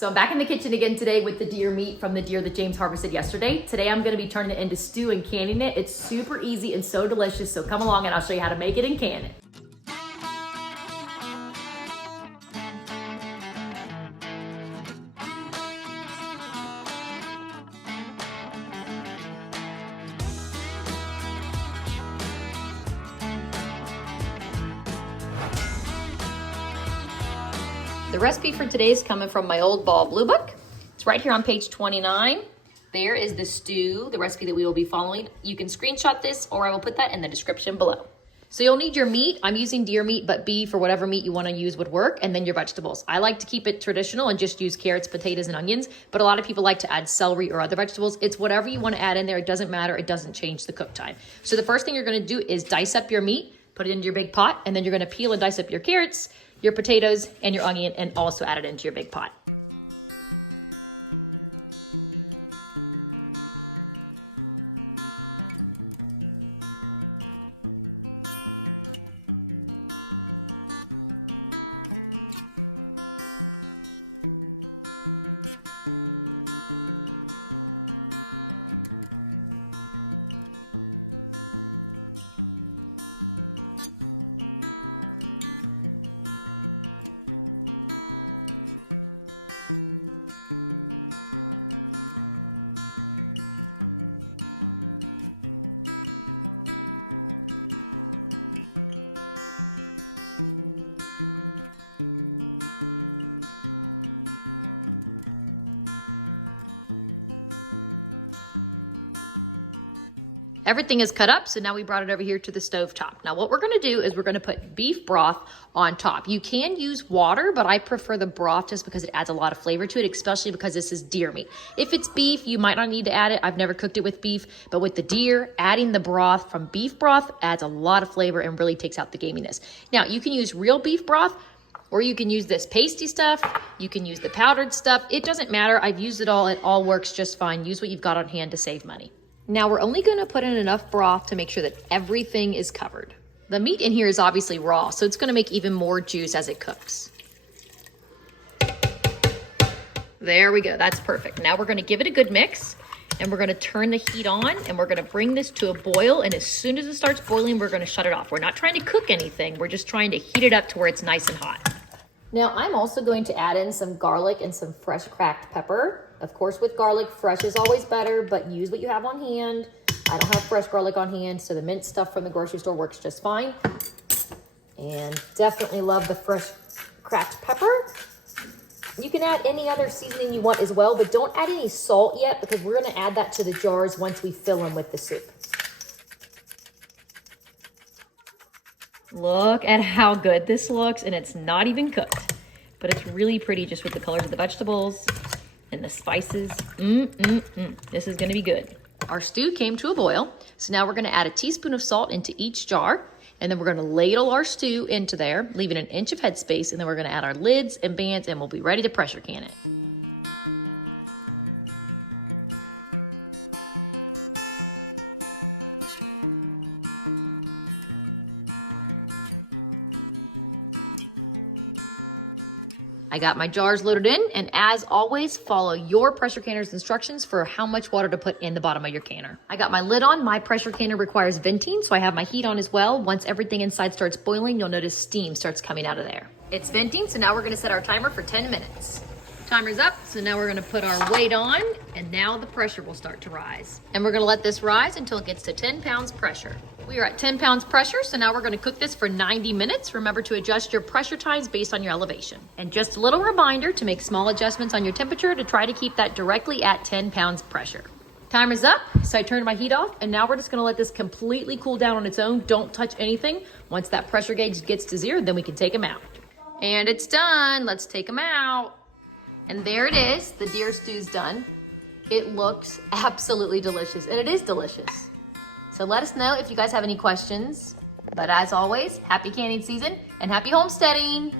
So I'm back in the kitchen again today with the deer meat from the deer that James harvested yesterday. Today I'm gonna be turning it into stew and canning it. It's super easy and so delicious, so come along and I'll show you how to make it and can it. The recipe for today is coming from my old ball blue book. It's right here on page 29. There is the stew, the recipe that we will be following. You can screenshot this or I will put that in the description below. So you'll need your meat. I'm using deer meat, but beef or whatever meat you want to use would work, and then your vegetables. I like to keep it traditional and just use carrots, potatoes, and onions, but a lot of people like to add celery or other vegetables. It's whatever you want to add in there. It doesn't matter. It doesn't change the cook time. So the first thing you're going to do is dice up your meat, put it into your big pot, and then you're going to peel and dice up your carrots, your potatoes, and your onion, and also add it into your big pot. Everything is cut up, so now we brought it over here to the stove top. Now what we're gonna do is we're gonna put beef broth on top. You can use water, but I prefer the broth just because it adds a lot of flavor to it, especially because this is deer meat. If it's beef, you might not need to add it. I've never cooked it with beef, but with the deer, adding the broth from beef broth adds a lot of flavor and really takes out the gaminess. Now you can use real beef broth, or you can use this pasty stuff. You can use the powdered stuff. It doesn't matter. I've used it all works just fine. Use what you've got on hand to save money. Now we're only gonna put in enough broth to make sure that everything is covered. The meat in here is obviously raw, so it's gonna make even more juice as it cooks. There we go, that's perfect. Now we're gonna give it a good mix, and we're gonna turn the heat on, and we're gonna bring this to a boil, and as soon as it starts boiling, we're gonna shut it off. We're not trying to cook anything, we're just trying to heat it up to where it's nice and hot. Now I'm also going to add in some garlic and some fresh cracked pepper. Of course, with garlic, fresh is always better, but use what you have on hand. I don't have fresh garlic on hand, so the minced stuff from the grocery store works just fine. And definitely love the fresh cracked pepper. You can add any other seasoning you want as well, but don't add any salt yet because we're gonna add that to the jars once we fill them with the soup. Look at how good this looks, and it's not even cooked, but it's really pretty just with the colors of the vegetables and the spices. This is gonna be good. Our stew came to a boil, so now we're gonna add a teaspoon of salt into each jar, and then we're gonna ladle our stew into there, leaving an inch of headspace, and then we're gonna add our lids and bands, and we'll be ready to pressure can it. I got my jars loaded in, and as always, follow your pressure canner's instructions for how much water to put in the bottom of your canner. I got my lid on. My pressure canner requires venting, so I have my heat on as well. Once everything inside starts boiling, you'll notice steam starts coming out of there. It's venting, so now we're gonna set our timer for 10 minutes. Timer's up, so now we're gonna put our weight on, and now the pressure will start to rise. And we're gonna let this rise until it gets to 10 pounds pressure. We are at 10 pounds pressure, so now we're gonna cook this for 90 minutes. Remember to adjust your pressure times based on your elevation. And just a little reminder to make small adjustments on your temperature to try to keep that directly at 10 pounds pressure. Timer's up, so I turned my heat off, and now we're just gonna let this completely cool down on its own. Don't touch anything. Once that pressure gauge gets to 0, then we can take them out. And it's done, let's take them out. And there it is, the deer stew's done. It looks absolutely delicious, and it is delicious. So let us know if you guys have any questions. But as always, happy canning season and happy homesteading.